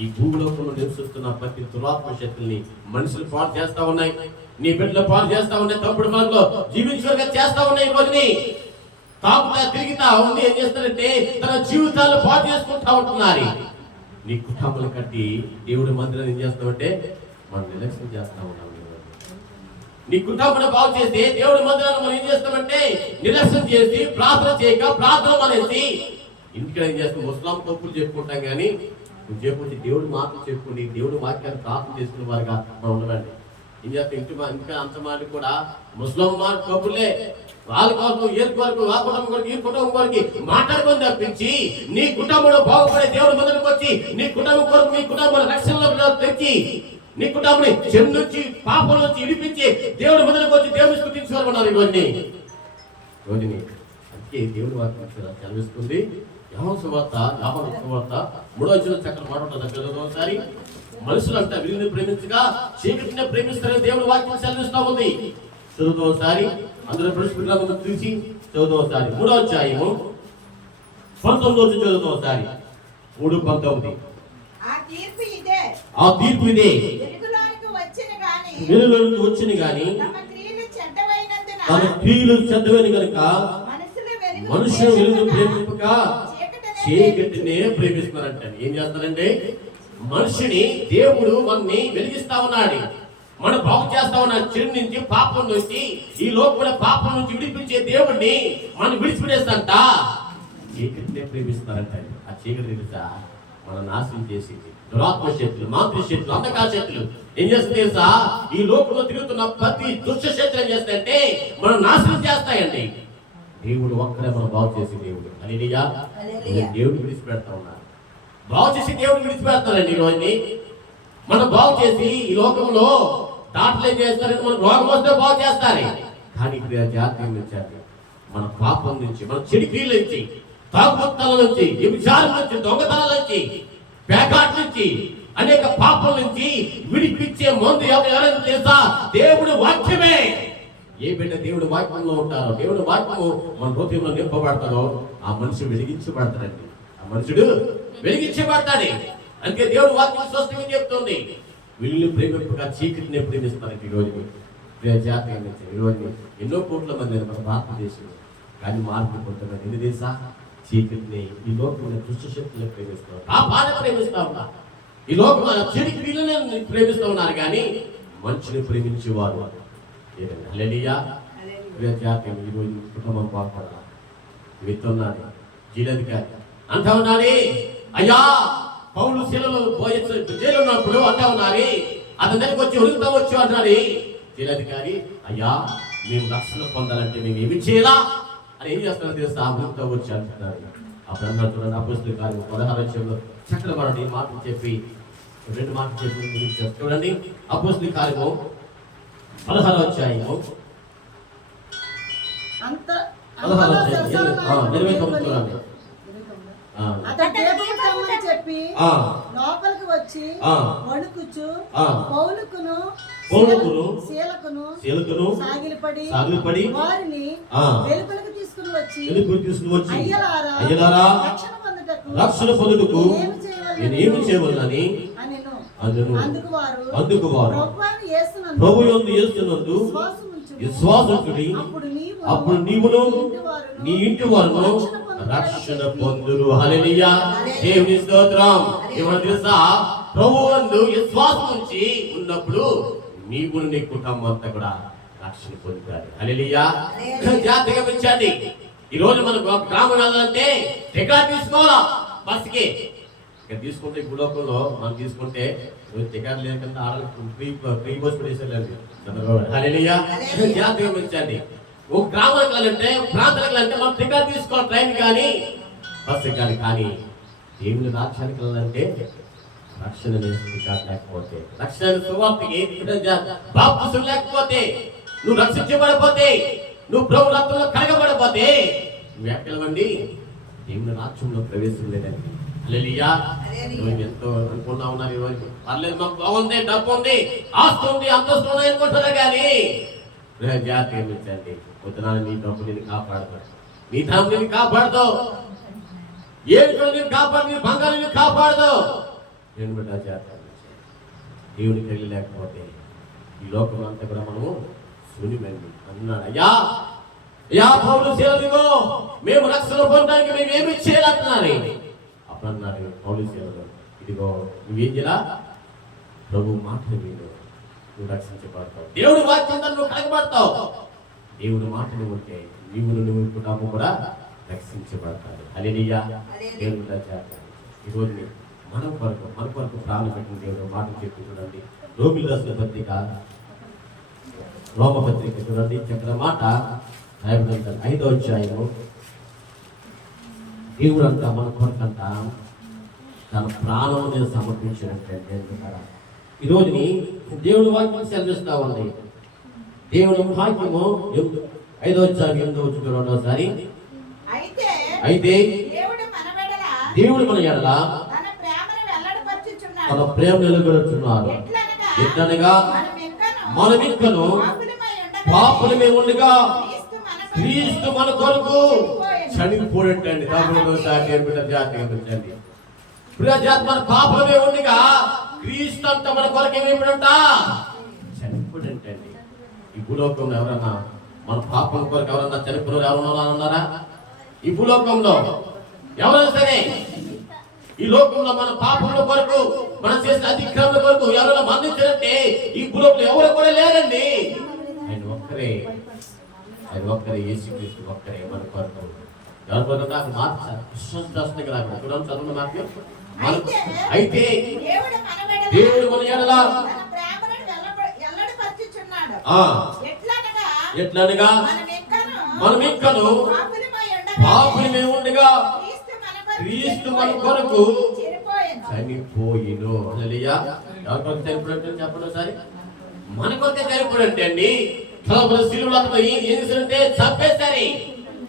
ఈ భూమిలోకంలో నివసిస్తున్న ప్రతి దురాత్మ శక్తుల్ని మనుషులు పాడు చేస్తా ఉన్నాయి. నీ బిడ్డలు పాడు చేస్తా ఉన్నాయి. తప్పుడు మనలో జీవించుగా చేస్తా ఉన్నాయి. ఈ రోజుని తాగుతా తిరుగుతా ఉండి ఏం చేస్తారంటే తన జీవితాలు పాడు చేసుకుంటా ఉంటున్నారు. నీ కుటుంబాలు కట్టి దేవుడి మందిరాన్ని ఏం చేస్తామంటే మనం నిర్లక్ష్యం చేస్తా ఉన్నాం. నీ కుటుంబాన్ని బాగు చేసి దేవుడి మందిరాన్ని మనం ఏం చేస్తామంటే నిర్లక్ష్యం చేసి ప్రార్థన చేయక ప్రార్థన అనేసి ఇంటికి ఏం చేస్తాం? ముస్లాం తప్పులు చెప్పుకుంటాం. కానీ నువ్వు చెప్పుకుంటే దేవుడి మాటలు చెప్పుకుని దేవుడి వాక్యాన్ని ప్రార్థన చేసుకునే వారుగా మనం ఉండదండి. ఏం చేస్తాం? ఇంకా అంత మాట కూడా ముస్లిం మాట కబుర్లే వాళ్ళ కోసం ఏర్కొరకు ఆ కుటుంబం కొరకు ఈ కుటుంబం కొరకు మాట్లాడుకొని తప్పించి నీ కుటుంబంలో బాగుపడే దేవుడి మందిరానికి వచ్చి నీ కుటుంబం కొరకు నీ కుటుంబం రక్షణలో తెచ్చి నీ కుటుంబాన్ని చెడు నుంచి పాపం నుంచి ఇడిపించి దేవుడి మందిరానికి వచ్చి దేవుని స్తుతించుకోవాలన్నారు. ఇవన్నీ రోజుని అందుకే దేవుడి వాక్యం చదివిస్తుంది. యోహాను సువార్త 3వ చక్కని మాట ఉంటుంది. ఒకసారి మనుషులు అంట విలువని ప్రేమించగా చీకటిని ప్రేమిస్తారని దేవుడి వాక్యం చదివిస్తా ఉంది. చదువుతూ ఒకసారి అందరూ ప్రశ్న తీసి చదువుతూ ఒకసారి 3వ అధ్యాయము 19 చదువుతూ ఒకసారి 3:19. ఆ తీర్పు ఇదే, వెలుగులోనికి వచ్చిన గాని తమ క్రియలు చెడ్డవైనందున తన క్రియలు చెడ్డవని కనుక మనుషులు వెలుగు ప్రేమింపక చీకటినే ప్రేమిస్తున్నారంట. ఏం చేస్తారంటే మనిషిని దేవుడు మనని వెలిగిస్తా ఉన్నాడు, మనం బాగు చేస్తా ఉన్నాడు. చెడు నుంచి పాపం నుంచి ఈ లోపల పాపం నుంచి విడిపించే దేవుడిని మనం విడిచిపెట్టేస్తంట చీకటినే ప్రేమిస్తారంట. ఆ చీకటి తెలుసా మనం నాశనం చేసింది. దురాత్మ శక్తులు, మాంత్రిక శక్తులు, అంధకార శక్తులు ఏం చేస్తుంది తెలుసా? ఈ లోకంలో తిరుగుతున్న ప్రతి దుష్ట శక్తులు ఏం చేస్తాయంటే మనం నాశనం చేస్తాయండి. దేవుడు ఒక్కడే మనం బాగు చేసి దేవుడు. హల్లెలూయా. దేవుడు విడిచిపెడతా ఉన్నారు. బాగు చేసి దేవుడు విడిచిపెడతారండి. ఈ రోజుని మనం బాగు చేసి ఈ లోకంలో డాక్టర్లు ఏం చేస్తారంటే మనం రోగం వస్తే బాగు చేస్తారు. కానీ ఇప్పుడు జాతీయం వచ్చారు మన పాపం నుంచి, మన చెడు క్రియల నుంచి, తాగుబోతుల నుంచి, వ్యభిచారం నుంచి, దొంగతనాల నుంచి, పేకాట నుంచి, అనేక పాపం నుంచి విడిపించే మందు ఎవరైనా తెలుసా? దేవుడి వాక్యమే. ఏ బిడ్డ దేవుడి వాక్యంలో ఉంటారో, దేవుడి వాక్యము మన హృదయంలో నింపబడతారో ఆ మనుషుడు వెలిగించబడతాడండి. ఆ మనుషుడు వెలిగించబడతాడు. అందుకే దేవుడు వాక్యం స్పష్టంగా చెప్తుంది, వీళ్ళు ప్రేమింపగా చీకటిని ప్రేమిస్తారండి. ఈ రోజు జాతీయం ఈ రోజు ఎన్నో కోట్ల మంది మన భారతదేశంలో, కానీ మార్పు కొంతమంది ఎన్ని దేశా చీకటిని ఈ లోకంలో దుష్టశక్తులను ప్రేమిస్తారు, పాపాన్ని ప్రేమిస్తా ఉన్నారు. ఈ లోకం చెడు క్రియలను ప్రేమిస్తూ ఉన్నారు, కానీ మనిషిని ప్రేమించేవారు హల్లెలూయా. జాతీయం ఈ రోజు కుటుంబం బాగుపడాలి. వెళ్తున్నాడు జీలధికారి అంటా ఉన్నాడు, అయ్యా పౌలు శిలలో జైలు ఉన్నప్పుడు అంటా ఉన్నారు, అతని దగ్గరికి వచ్చి ఉరుగుతా వచ్చు అంటున్నాడు. జైలధికారి, అయ్యా మేము రక్షణ పొందాలంటే మేము ఏమి చేయాలా అని ఏం చేస్తున్నా తెలుసా? ఉరుగుతా వచ్చి అంటున్నారు. అప్పుడు అన్నాడు చూడండి, అపోస్తలుల కార్యము 16వ అధ్యాయంలో చక్రవర్తి మాటలు చెప్పి 2 మాటలు చెప్పి చూడండి. అపోస్తలుల కార్యము 16వ అధ్యాయము 29 చెప్పి లోపలికి వచ్చి వణుకుచు పౌలుకును శీలకును సాగిలపడి వారిని వెలుపలికి తీసుకుని వచ్చి తీసుకుని వచ్చి అయ్యలారా రక్షణ పొందుటకు నేనేమి చేయవలనని అందును అందుకు వారు ప్రభు యందు యేసునందు విశ్వాసముంచుడి, అప్పుడు నీవును నీ ఇంటి వారును రక్షణ పొందురు. హల్లెలూయా, దేవుని స్తోత్రం. ఏమన్నా తెలుసా, ప్రభు యందు విశ్వాసం ఉంచి ఉన్నప్పుడు నీవును నీ కుటుంబం అంతా కూడా రక్షణ పొందుతారు. హల్లెలూయా, జాగ్రత్తగా పెంచండి. ఈ రోజు మనకు గ్రామం వెళ్ళాలంటే టికెట్ తీసుకోవాలా బస్కి. ఇక్కడ తీసుకుంటే ఈ భూలోకంలో మనం తీసుకుంటే టికెట్ లేకుండా ఫ్రీ బస్ పడేసేయాలి. హల్లెలూయా, జాగ్రత్తగా పెంచండి. ఒక గ్రామానికి వెళ్ళాలంటే ప్రాంతానికి వెళ్ళాలంటే మనం టికెట్ తీసుకోవాలి, ట్రైన్ కానీ బస్సు కానీ. కానీ దేవుని రాజ్యానికి వెళ్ళాలంటే రక్షణ టికెట్ లేకపోతే, రక్షణ సువార్తకి బాప్తిసం లేకపోతే, నువ్వు రక్షించబడపోతే, నువ్వు ప్రభు రక్తంలో కడగబడపోతే నువ్వు ఎక్కడవండి దేవుని రాజ్యంలో ప్రవేశం లేదండి. హల్లెలూయా, నువ్వు ఎంతో అనుకున్నా ఉన్నారు ఇవన్నీ పర్లేదు, మాకు బాగుంది, డబ్బు ఉంది, ఆస్తి ఉంది, అంతస్తు ఉంది అనుకుంటారా కానీ జాగ్రత్తగా పెంచండి. పొద్దున నీ డబ్బు నేను కాపాడుతావు, నీ ధనం నేను కాపాడుతావు, ఏమిటో నేను కాపాడు, నీ బంగారం నేను కాపాడుతావు. నేను బిడ్డ జాగ్రత్తగా దేవునికి వెళ్ళి లేకపోతే ఈ లోకం అంతా కూడా మనము శూన్యమైంది అన్నాడు. అయ్యా అయ్యా పౌలు సేవకులు, మేము రక్షణ పొందడానికి మేము ఏమి చేయాలంటున్నాను అప్పుడు అన్నారు పౌలు సేవకులు, ఇదిగో నువ్వేం చేయాలా, ప్రభు మాటలు విను, నువ్వు రక్షించబడతావు, దేవుడి వాక్యం నువ్వు కలగబడతావు. దేవుడి మాటలు ఉంటే నువ్వు కుటుంబం కూడా రక్షించబడతాడు. హల్లెలూయా, దేవుడు చేస్తాడు. ఈరోజు మన కొరకు ప్రాణం పెట్టిన దేవుడు మాటలు చెప్పి చూడండి. రోమిలకు రాసిన పత్రిక, రోమపత్రిక చూడండి, చెప్పిన మాట 5వ అధ్యాయము. దేవుడు అంట మన కొరకంట తన ప్రాణం నేను సమర్పించినట్టే. ఈరోజుని దేవుడు వాక్యం సెలవిస్తా ఉంది. దేవుడు వాక్యము 5వ అధ్యాయం 8వ వచనం రెండోసారి, అయితే దేవుడు మన ఎడల తన ప్రేమ వెల్లడిపరుచున్నాడు. ఎట్లనగా మనమిక్కను పాపులమే ఉండగా క్రీస్తు మన కొరకు చనిపోయేటండి. జాగ్రత్తగా పెట్టండి. మన పాపులమే ఉండగా క్రీస్తు అంత మన కొరకు ఏమైపోయినంట చనిపోయేటండి. ఈ భూలోకంలో ఎవరన్నా మన పాపల కొరకు ఎవరన్నా చనిపోయిన ఎవరన్నా ఉన్నారా? ఈ భూలోకంలో ఎవరైనా సరే, ఈ లోకంలో మన పాపముల కొరకు, మనం చేసిన అతిక్రమణ కొరకు ఎవరైనా మరణించారంటే ఈ భూలోకంలో ఎవరు కూడా లేరండి. ఆయన ఒక్కరే యేసుక్రీస్తు ఒక్కరే మన కొరకు. ఎవరి కొరకు నాకు మార్చారు విశ్వాసంగా చదువున్న నాకు. అయితే దేవుడు మన ఎడల ఎట్లనగా మనం ఇంకను పాపులమే ఉండగా క్రీస్తు మన కొరకు చనిపోయిను. హల్లెలూయా, ఎవరి కొరకు చనిపోయినట్టు చెప్పండి ఒకసారి. మన కొరకే చనిపోయినట్టు అండి. శిలువలో అతను ఏం చేశారంటే చంపేశారు.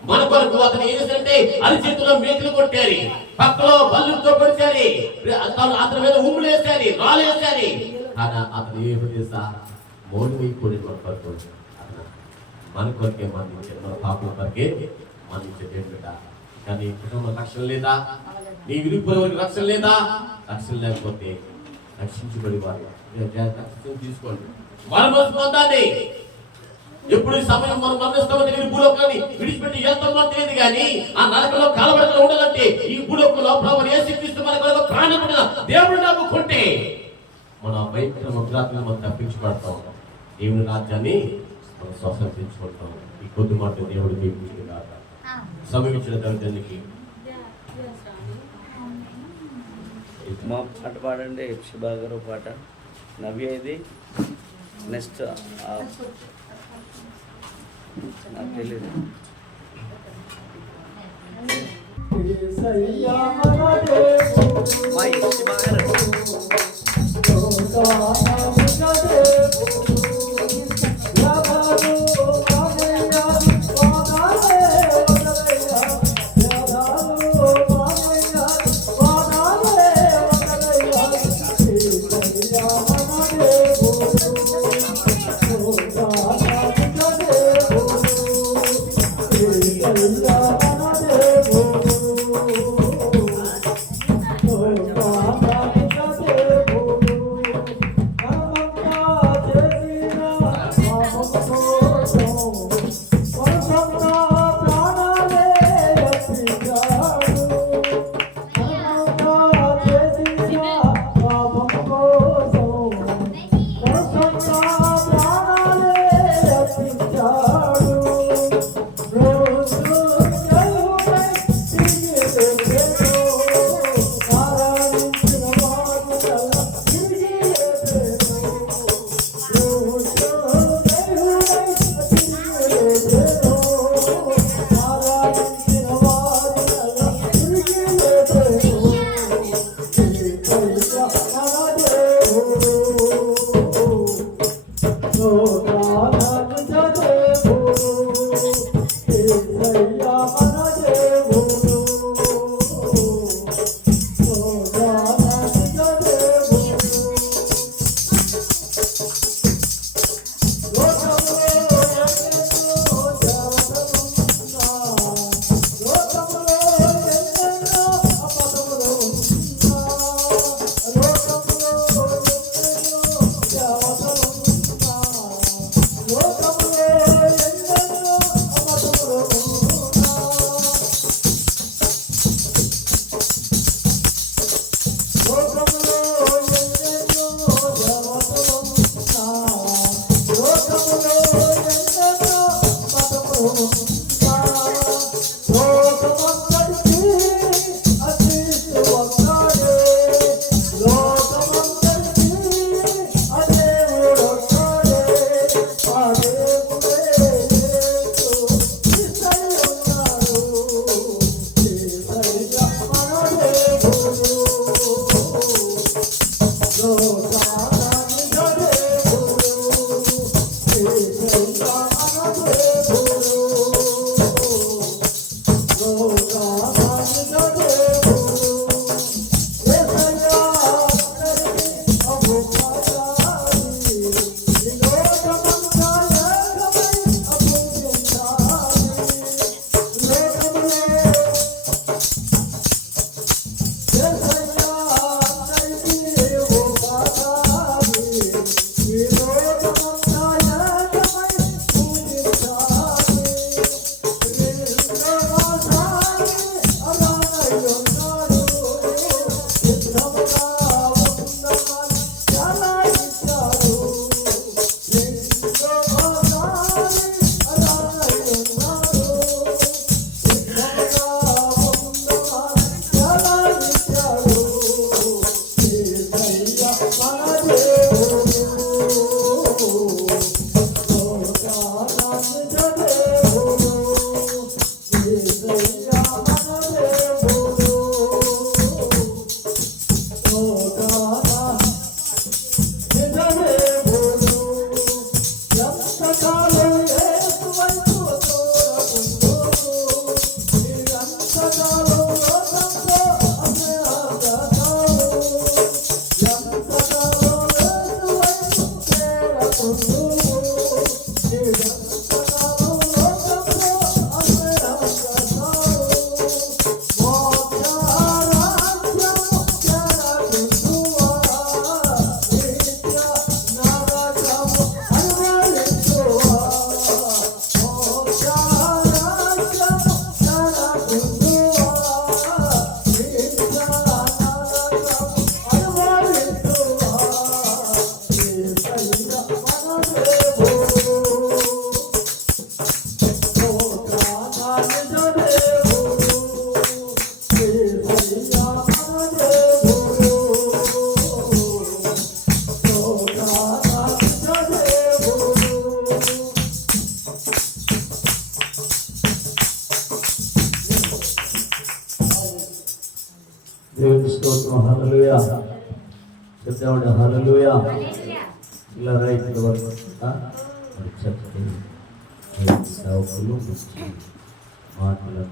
మన కొరకు అతను ఏం చేశారంటే అరిచేతిలో మేకులు కొట్టారు, పక్కలో బల్లుతో పొడిచారు, అతని మీద ఉమ్ములు వేశారు, రాళ్ళు వేశారు. అతను ఏమి చేసా మౌనమైపోయి మన కొరకు అతను మన కొరకే మరణించాడు, మన పాపల కొరకే మరణించాడు. కానీ కుటుంబం రక్షణ లేదా, నీ విరుపులకి రక్షణ లేదా? రక్షణ లేకపోతే రక్షించబడి వారు తీసుకోండి, మరణం పొందాలి. ఎప్పుడు ఈ సమయం మనం మరణిస్తామని ఈ భూలోకాన్ని విడిచిపెట్టి వెళ్తామో తెలియదు. కానీ ఆ నరకంలో కాలబడకుండా ఉండాలంటే ఈ భూలోకంలో ప్రభువు యేసుక్రీస్తు మన కొరకు ప్రాణం పెట్టిన దేవుడు నమ్ముకుంటే మన భయంకర ఉగ్రతను మనం తప్పించబడతాం, దేవుని రాజ్యాన్ని మనం స్వతంత్రించుకుంటాం. ఈ కొద్ది మాట దేవుడు దీవించిన కాక సమీపించిన తల్లిదండ్రులకి మా పాట పాడండి. శిబా గారు పాట నవ్య ఇది నెక్స్ట్ నాకు తెలియదు. శిబా గారు దేవుని స్తోత్రం. హల్లెలూయా. చెప్తామండి హల్లెలూయా. ఇలా రైట్ వరకు చక్కటి సేవకులు మాటలను